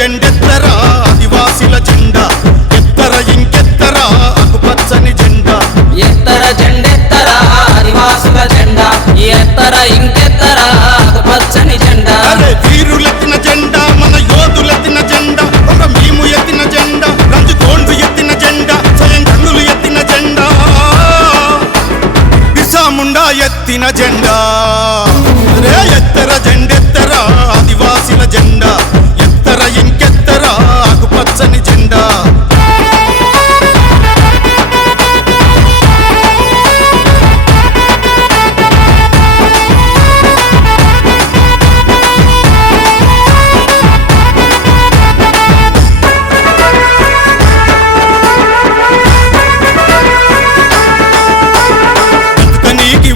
జెండెత్తరా ఆదివాసీల జెండా ఎత్తర ఇంకెత్తరా ఆకుపచ్చని జెండా ఎత్తర జెండెత్తరా ఆదివాసుల జెండా ఎత్తర ఇంకెత్తరా ఆకుపచ్చని జెండా అరే వీరులెత్తిన జెండా మన యోధులెత్తిన జెండా ఒక మేము ఎత్తిన జెండా రంజుకోండు ఎత్తిన జెండా స్వయం గన్నులు ఎత్తిన జెండా బిర్సాముండా ఎత్తిన జెండా రే ఎత్తర జెండెత్తరా ఆదివాసీల జెండా ఎత్తర ఇంకెత్తరా ఆకుపచ్చని జెండా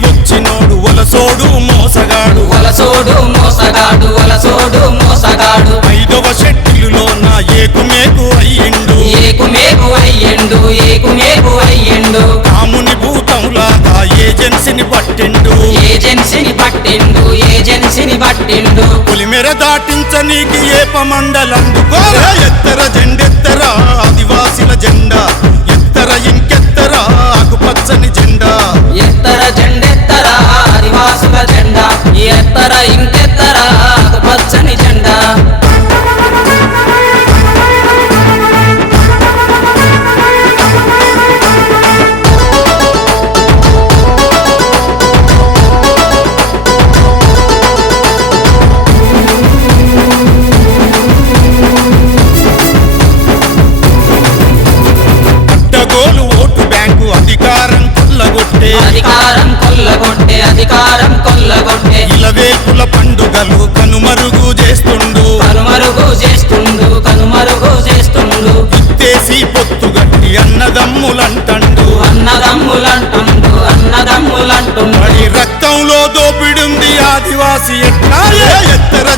వచ్చినోడు వలసోడు మోసగాడు వలసోడు మోసగాడు వలసోడు మోసగాడు 5వ షెడ్యూలులో నా ఏకుమేకు అయ్యిండు ఏకుమేకు అయ్యిండు ఏకుమేకు అయ్యిండు కాముని భూతంలాగా ఏజెన్సీని పట్టిండు ఏజెన్సీని పట్టిండు ఏజెన్సీని పట్టిండు పులిమెర దాటించనీకి ఏపమండలందుకోరా ఎత్తర జెండెత్తరా ఆదివాసీల జెండా ఎత్తర ఇంకెత్తరా ఆకుపచ్చని జెండా ఎత్తర జెండెత్తరా ఆదివాసుల జెండా ఎత్తర ఇంకెత్తరా ఆకుపచ్చని జెండా అడ్డగోలు ఓటు బ్యాంకు అధికారం కొల్లగొట్టే అధికారం కొల్లగొట్టే అధికారం కొల్లగొట్టే ఇలవేపుల పండుగలు కనుమరుగు చేస్తుండు కనుమరుగు చేస్తుండు కనుమరుగు చేస్తుండు ఇత్తేసి పొత్తుగట్టి అన్నదమ్ములంటండు అన్నదమ్ములంటుండు అన్నదమ్ములంటుండు మరి రక్తంలో దోపిడుంది ఆదివాసి ఎట్లా ఎత్తర